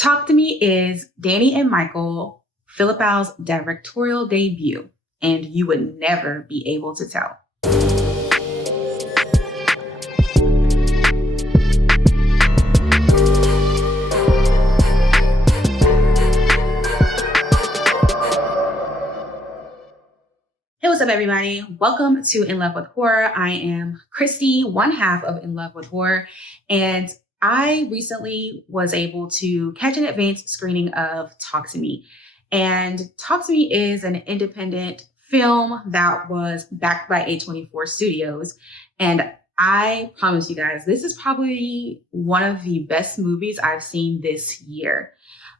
Talk to Me is Danny and Michael Philippou's directorial debut, and you would never be able to tell. Hey, what's up, everybody? Welcome to In Love with Horror. I am Kristie, one half of In Love with Horror, and I recently was able to catch an advanced screening of Talk to Me. And Talk to Me is an independent film that was backed by A24 Studios. And I promise you guys, this is probably one of the best movies I've seen this year.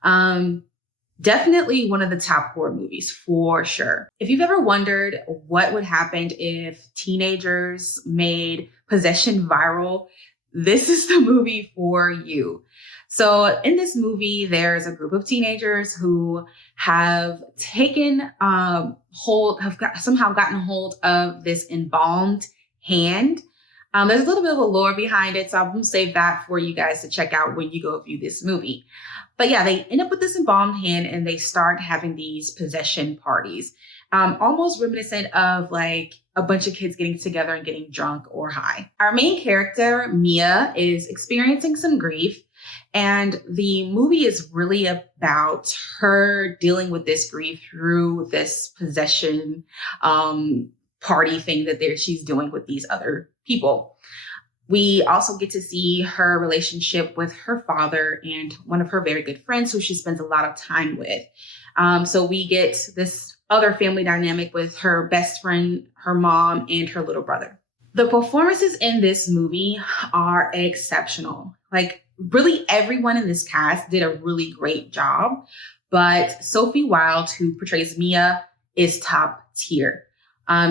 Definitely one of the top horror movies for sure. If you've ever wondered what would happen if teenagers made possession viral, this is the movie for you. So in this movie, there's a group of teenagers who have taken somehow gotten hold of this embalmed hand. There's a little bit of a lore behind it, so I'm going to save that for you guys to check out when you go view this movie. But yeah, they end up with this embalmed hand and they start having these possession parties, almost reminiscent of like a bunch of kids getting together and getting drunk or high. Our main character, Mia, is experiencing some grief, and the movie is really about her dealing with this grief through this possession party thing that she's doing with these other people. We also get to see her relationship with her father and one of her very good friends who she spends a lot of time with. So we get this other family dynamic with her best friend, her mom, and her little brother. The performances in this movie are exceptional. Like, really everyone in this cast did a really great job, but Sophie Wilde, who portrays Mia, is top tier.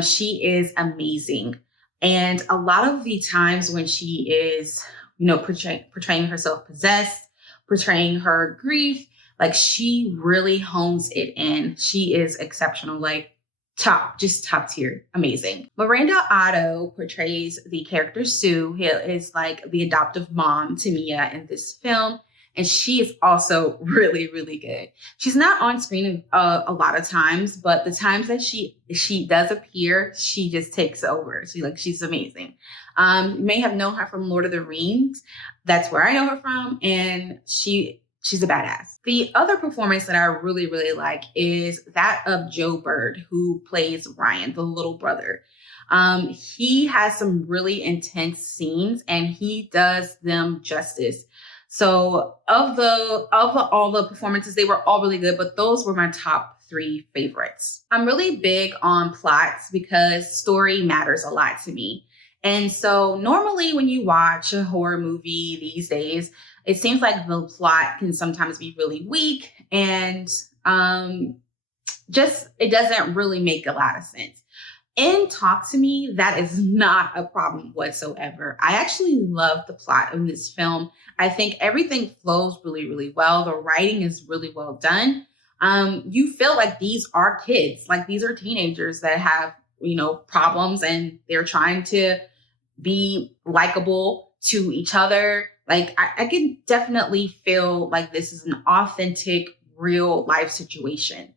She is amazing. And a lot of the times when she is, portraying herself possessed, portraying her grief, like she really hones it in. She is exceptional, like top tier, amazing. Miranda Otto portrays the character Sue, who is like the adoptive mom to Mia in this film. And she is also really, really good. She's not on screen a lot of times, but the times that she does appear, she just takes over. She's amazing. You may have known her from Lord of the Rings. That's where I know her from. And she's a badass. The other performance that I really, really like is that of Joe Bird, who plays Ryan, the little brother. He has some really intense scenes and he does them justice. So of all the performances, they were all really good, but those were my top 3 favorites. I'm really big on plots because story matters a lot to me. And so normally when you watch a horror movie these days, it seems like the plot can sometimes be really weak and it doesn't really make a lot of sense. In Talk to Me, that is not a problem whatsoever. I actually love the plot of this film. I think everything flows really, really well. The writing is really well done. You feel like these are kids, like these are teenagers that have, problems and they're trying to be likable to each other. Like I can definitely feel like this is an authentic, real life situation.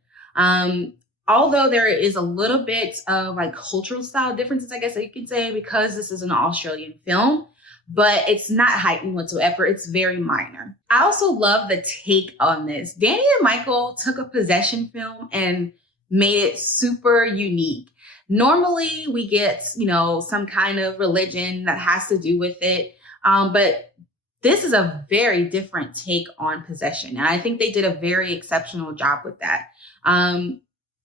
Although there is a little bit of like cultural style differences, I guess you could say, because this is an Australian film, but it's not heightened whatsoever. It's very minor. I also love the take on this. Danny and Michael took a possession film and made it super unique. Normally we get, some kind of religion that has to do with it. But this is a very different take on possession. And I think they did a very exceptional job with that.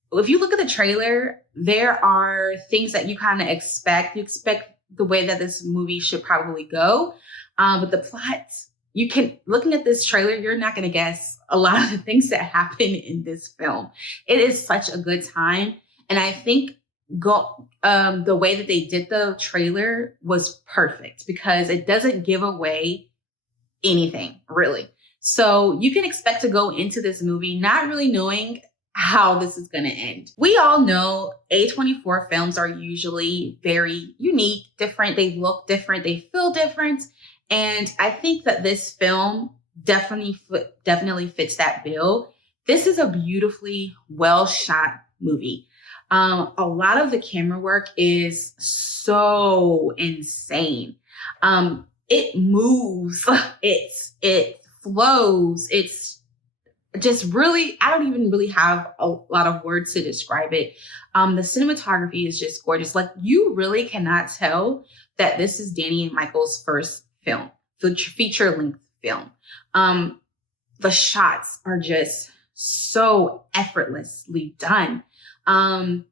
If you look at the trailer, there are things that you kind of expect. You expect the way that this movie should probably go. But the plot, looking at this trailer, you're not going to guess a lot of the things that happen in this film. It is such a good time. And I think the way that they did the trailer was perfect because it doesn't give away anything, really. So you can expect to go into this movie not really knowing how this is going to end. We all know A24 films are usually very unique, different. They look different. They feel different. And I think that this film definitely fits that bill. This is a beautifully well shot movie. A lot of the camera work is so insane. It moves, it flows, it's just really, I don't even really have a lot of words to describe it. The cinematography is just gorgeous. Like, you really cannot tell that this is Danny and Michael's first film, the feature length film. The shots are just so effortlessly done. And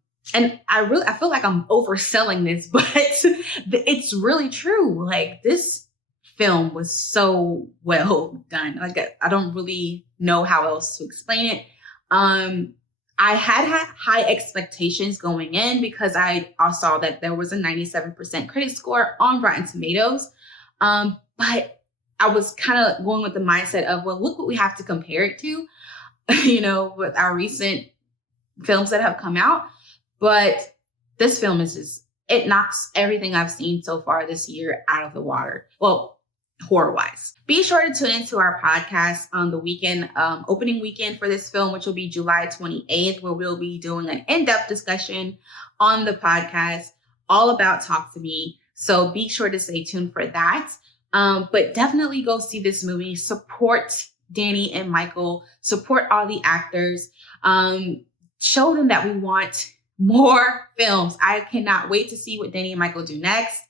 I feel like I'm overselling this, but it's really true. Like, this film was so well done. Like, I don't really know how else to explain it. I had high expectations going in because I saw that there was a 97% critic score on Rotten Tomatoes. But I was kind of going with the mindset of, well, look what we have to compare it to, with our recent films that have come out. But this film is just, it knocks everything I've seen so far this year out of the water. Well, horror-wise. Be sure to tune into our podcast on the weekend, opening weekend for this film, which will be July 28th, where we'll be doing an in-depth discussion on the podcast all about Talk to Me. So be sure to stay tuned for that. But definitely go see this movie. Support Danny and Michael. Support all the actors. Show them that we want more films. I cannot wait to see what Danny and Michael do next.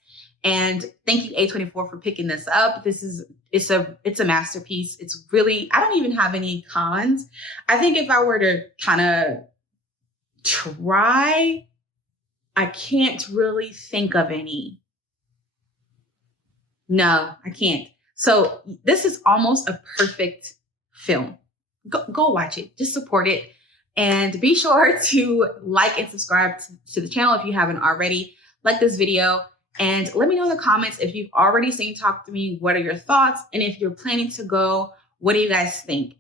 And thank you, A24, for picking this up. It's a masterpiece. It's really, I don't even have any cons. I think if I were to kind of try, I can't really think of any. No, I can't. So this is almost a perfect film. Go watch it. Just support it. And be sure to like and subscribe to the channel if you haven't already. Like this video. And let me know in the comments if you've already seen Talk to Me, what are your thoughts? And if you're planning to go, what do you guys think?